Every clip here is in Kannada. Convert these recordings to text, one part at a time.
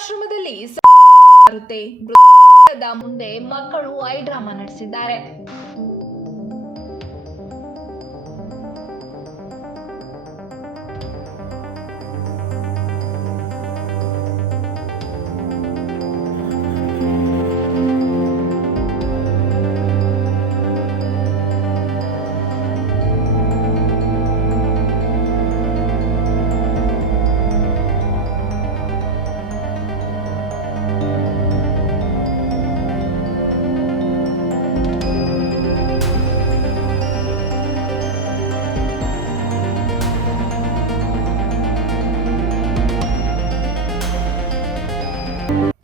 ವೃದ್ಧಾಶ್ರಮದಲ್ಲಿ ಮುಂದೆ ಮಕ್ಕಳು ಐ ಡ್ರಾಮಾ ನಡೆಸಿದ್ದಾರೆ.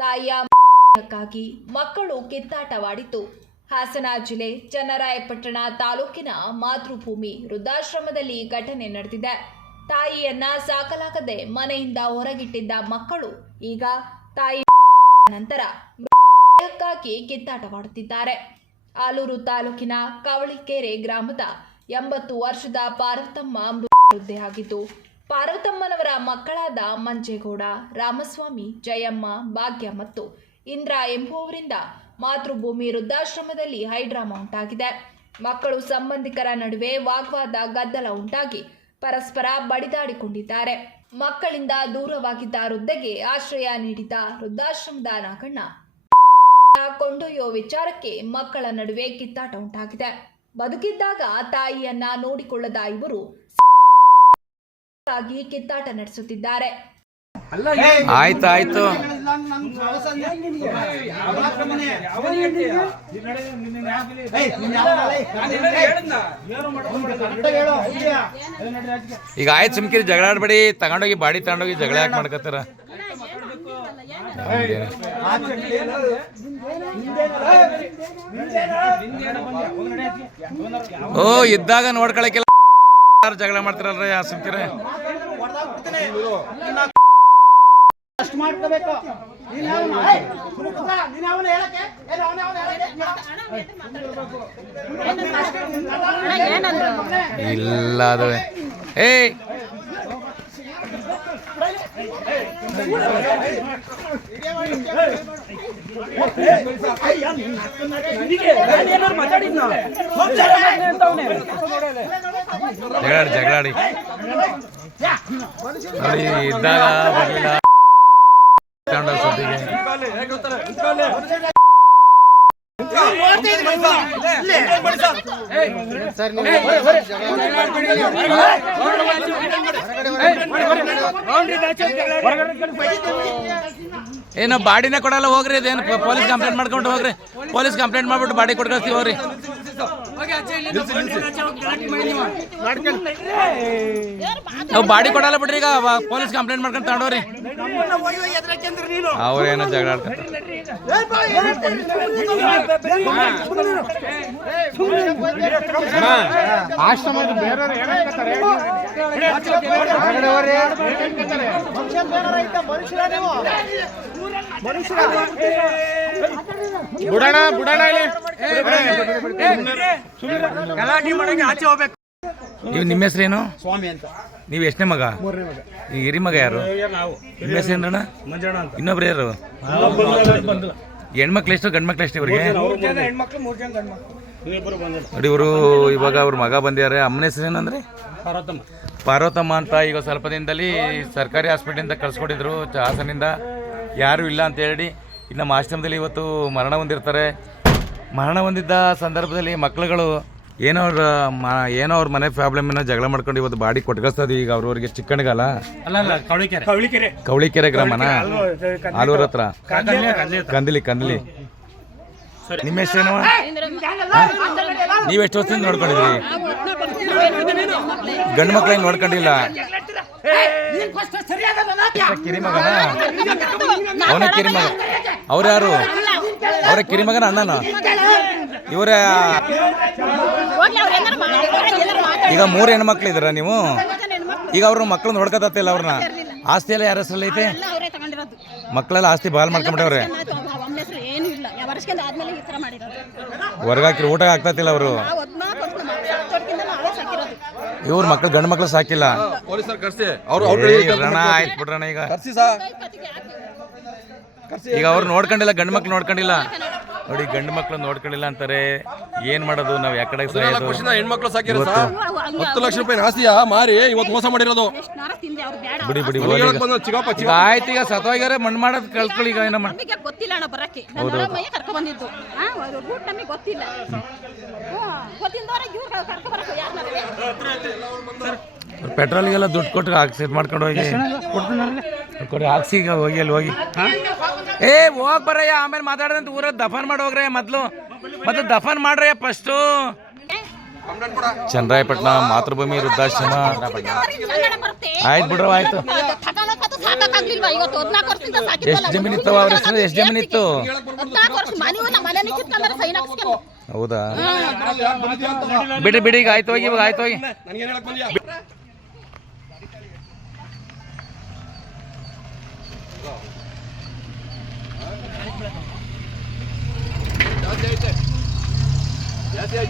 ತಾಯಿಯ ಕ್ಕಾಗಿ ಮಕ್ಕಳು ಕಿತ್ತಾಟವಾಡಿತು. ಹಾಸನ ಜಿಲ್ಲೆ ಚನ್ನರಾಯಪಟ್ಟಣ ತಾಲೂಕಿನ ಮಾತೃಭೂಮಿ ವೃದ್ಧಾಶ್ರಮದಲ್ಲಿ ಘಟನೆ ನಡೆದಿದೆ. ತಾಯಿಯನ್ನ ಸಾಕಲಾಗದೆ ಮನೆಯಿಂದ ಹೊರಗಿಟ್ಟಿದ್ದ ಮಕ್ಕಳು ಈಗ ತಾಯಿ ನಂತರ ಕ್ಕಾಗಿ ಕಿತ್ತಾಟವಾಡುತ್ತಿದ್ದಾರೆ. ಆಲೂರು ತಾಲೂಕಿನ ಕವಳಿಕೆರೆ ಗ್ರಾಮದ 80 ವರ್ಷದ ಪಾರ್ವತಮ್ಮ ಮೃತರಾಗಿದ್ದು, ಪಾರ್ವತಮ್ಮನವರ ಮಕ್ಕಳಾದ ಮಂಜೇಗೌಡ, ರಾಮಸ್ವಾಮಿ, ಜಯಮ್ಮ, ಭಾಗ್ಯ ಮತ್ತು ಇಂದ್ರ ಎಂಬುವವರಿಂದ ಮಾತೃಭೂಮಿ ವೃದ್ಧಾಶ್ರಮದಲ್ಲಿ ಹೈಡ್ರಾಮಾ ಉಂಟಾಗಿದೆ. ಮಕ್ಕಳು ಸಂಬಂಧಿಕರ ನಡುವೆ ವಾಗ್ವಾದ, ಗದ್ದಲ ಉಂಟಾಗಿ ಪರಸ್ಪರ ಬಡಿದಾಡಿಕೊಂಡಿದ್ದಾರೆ. ಮಕ್ಕಳಿಂದ ದೂರವಾಗಿದ್ದ ವೃದ್ಧೆಗೆ ಆಶ್ರಯ ನೀಡಿದ ವೃದ್ಧಾಶ್ರಮದ ನಾಗಣ್ಣ ಕೊಂಡೊಯ್ಯೋ ವಿಚಾರಕ್ಕೆ ಮಕ್ಕಳ ನಡುವೆ ಕಿತ್ತಾಟ ಉಂಟಾಗಿದೆ. ಬದುಕಿದ್ದಾಗ ತಾಯಿಯನ್ನ ನೋಡಿಕೊಳ್ಳದ ಇವರು ಕಿತ್ತಾಟ ನಡೆಸುತ್ತಿದ್ದಾರೆ. ಆಯ್ತು ಈಗ ಆಯ್ತು, ಸುಮ್ಕಿರಿ, ಜಗಳ ಆಡ್ಬೇಡಿ. ತಗೊಂಡೋಗಿ ಬಾಡಿ ತಗೊಂಡೋಗಿ ಜಗಳ ಯಾಕೆ ಮಾಡ್ಕತ್ತಾರ? ಓ, ಇದ್ದಾಗ ನೋಡ್ಕೊಳಕ್ಕೆಲ್ಲ ಜಗಳ ಮಾಡ್ತಾರಲ್ರಿ, ಸುಮ್ಕಿರಿ. ಇಲ್ಲ ಅದು ಏಯ್ ಜಗಳಾಡಿ ನೋಡಿ, ಇದ್ದಾಗ ಬರಲಿಲ್ಲ ಸದ್ದಿಗೆ. ಏನೋ ಬಾಡಿನ ಕೊಡಲ್ಲ, ಹೋಗ್ರಿ. ಅದೇನು ಪೊಲೀಸ್ ಕಂಪ್ಲೇಂಟ್ ಮಾಡ್ಕೊಂಡು ಹೋಗ್ರಿ. ಪೊಲೀಸ್ ಕಂಪ್ಲೇಂಟ್ ಮಾಡ್ಬಿಟ್ಟು ಬಾಡಿ ಕೊಟ್ಟು ಕಳಿಸ್ತೀವಿ, ಹೋಗ್ರಿ. ನಾವು ಬಾಡಿ ಕೊಡಲ್ಲ ಬಿಡ್ರಿ. ಈಗ ಪೊಲೀಸ್ ಕಂಪ್ಲೇಂಟ್ ಮಾಡ್ಕೊಂಡು ತಗೊಂಡವ್ರಿ. ಅವ್ರೇನೋ ಜಗಳ ಆಡ್ತಾರೆ. ನೀವು ನಿಮ್ಮ ಹೆಸರೇನು? ಸ್ವಾಮಿ ಅಂತ. ನೀವು ಎಷ್ಟನೇ ಮಗ? ಈಗ ಹಿರಿ ಮಗ ಯಾರು? ನಿಮ್ಮ ಹೆಸರೇನಣ್ಣ? ಇನ್ನೊಬ್ರು ಯಾರು? ಹೆಣ್ಮಕ್ಳು ಎಷ್ಟು, ಗಂಡು ಮಕ್ಳು ಎಷ್ಟು ಇವರಿಗೆ? ನೋಡಿ, ಇವರು ಇವಾಗ ಅವ್ರ ಮಗ ಬಂದಿದ್ದಾರೆ. ಅಮ್ಮನ ಹೆಸರೇನಂದ್ರೆ ಪಾರ್ವತಮ್ಮ ಅಂತ. ಈಗ ಸ್ವಲ್ಪ ದಿನದಲ್ಲಿ ಸರ್ಕಾರಿ ಹಾಸ್ಪಿಟಲಿಂದ ಕಳ್ಸ್ಕೊಟ್ಟಿದ್ರು ಹಾಸನಿಂದ. ಯಾರೂ ಇಲ್ಲ ಅಂತ ಹೇಳಿ ಇಲ್ಲಿ ನಮ್ಮ ಆಶ್ರಮದಲ್ಲಿ ಇವತ್ತು ಮರಣ ಹೊಂದಿರ್ತಾರೆ. ಮರಣ ಹೊಂದಿದ್ದ ಸಂದರ್ಭದಲ್ಲಿ ಮಕ್ಕಳುಗಳು ಏನೋ ಅವ್ರ ಮನೆ ಪ್ರಾಬ್ಲಮ್ನ ಜಗಳ ಮಾಡ್ಕೊಂಡು ಇವತ್ತು ಬಾಡಿ ಕೊಟ್ಕಳಿಸ್ತದೆ. ಈಗ ಅವ್ರವ್ರಿಗೆ ಚಿಕ್ಕಣಗಲ್ಲ, ಕವಳಿಕೆರೆ ಗ್ರಾಮನ, ಆಲೂರು ಹತ್ರ, ಕಂದಲಿ. ನಿಮ್ಮ ಹೆಸರೇನು? ನೀವೆಷ್ಟು ವರ್ಷದಿಂದ ನೋಡ್ಕೊಂಡಿದ್ರಿ? ಗಂಡು ಮಕ್ಳೇನು ನೋಡ್ಕೊಂಡಿಲ್ಲ? ಕಿರಿಮಗನ? ಅವನ ಕಿರಿಮಗ? ಅವ್ರು ಯಾರು? ಅವರ ಕಿರಿಮಗನ ಅಣ್ಣನ? ಇವರ ಈಗ 3 ಹೆಣ್ಮಕ್ಳು ಇದ್ದೀರಾ ನೀವು? ಈಗ ಅವ್ರ ಮಕ್ಳು ನೋಡ್ಕೊತಿಲ್ಲ ಅವ್ರನ್ನ? ಆಸ್ತಿ ಎಲ್ಲ ಯಾರ ಹೆಸರಲ್ಲಿ ಐತೆ? ಮಕ್ಕಳೆಲ್ಲ ಆಸ್ತಿ ಬಾಲ್ ಮಾಡ್ಕೊಂಡ್ಬಿಟ್ಟವ್ರೆ. ಹೊರಗಾಕಿ ಊಟ ಆಗ್ತಿಲ್ಲ ಅವರು. ಇವ್ರ ಮಕ್ಳು ಗಂಡು ಮಕ್ಳು ಸಾಕಿಲ್ಲ. ಪೊಲೀಸರು ಕರ್ಸಿ ರಣ ಆಯ್ತು ಬಿಡ್ರಣ. ಈಗ ಈಗ ಅವ್ರು ನೋಡ್ಕೊಂಡಿಲ್ಲ, ಗಂಡು ಮಕ್ಳು ನೋಡ್ಕೊಂಡಿಲ್ಲ ನೋಡಿ, ಗಂಡು ಮಕ್ಳು ನೋಡ್ಕೊಂಡಿಲ್ಲ ಅಂತಾರೆ. ಏನ್ ಮಾಡೋದು ನಾವು? ಯಾಕಡೆ ಹೆಣ್ಮಕ್ಳು ಸಾಕಿರೋ 10 ಲಕ್ಷ ರೂಪಾಯಿ ಆಸ್ತಿಯ ಮಾರಿ ಇವತ್ತು ಮೋಸ ಮಾಡಿರೋದು. ಬಿಡಿ ಬಿಡಿ ಈಗ ಆಯ್ತು, ಈಗ ಸತ್ವಾಗ್ಯಾರ ಮಣ್ಣು ಮಾಡೋದು ಕಳ್ಕೊಳ್ಳಿ. ಈಗ ಏನಮ್ಮ ಗೊತ್ತಿಲ್ಲ ಅಣ್ಣ ಬರಕ್ಕೆ ಕರ್ಕೊಂಡ್ ಬಂದಿದ್ದು ರೂಟ್ ನಮಗೆ ಗೊತ್ತಿಲ್ಲ. ಪೆಟ್ರೋಲ್ಗೆಲ್ಲ ದುಡ್ಡು ಕೊಟ್ಟು ಹಾಕ್ಸಿ ಮಾಡ್ಕೊಂಡು ಹೋಗಿ ಕೊಡಿ, ಹಾಕ್ಸಿ ಈಗ ಹೋಗಿ ಅಲ್ಲಿ ಹೋಗಿ. ಏ ಹೋಗ್ ಬರಯ್ಯ, ಆಮೇಲೆ ಮಾತಾಡೋದಂತ ಊರ ದಫನ್ ಮಾಡಿ ಹೋಗ್ರಯ್ಯ. ಮೊದಲು ದಫನ್ ಮಾಡ್ರಯ್ಯ ಫಸ್ಟು. ಚನ್ನರಾಯಪಟ್ಟಣ ಮಾತೃಭೂಮಿ ವೃದ್ಧಾಶ್ರಮ. ಆಯ್ತು ಬಿಡ್ರವ, ಆಯ್ತು. ಎಷ್ಟು ಜಮೀನ್ ಇತ್ತವ ಅವ್ರ ಹೆಸರು? ಎಷ್ಟು ಜಮೀನ್ ಇತ್ತು? ಹೌದಾ? ಬಿಡಿ ಬಿಡಿ, ಈಗ ಆಯ್ತು ಹೋಗಿ, ಇವಾಗ ಆಯ್ತು ಹೋಗಿ.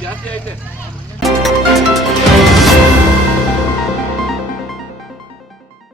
ಜಾಸ್ತಿ ಐತೆ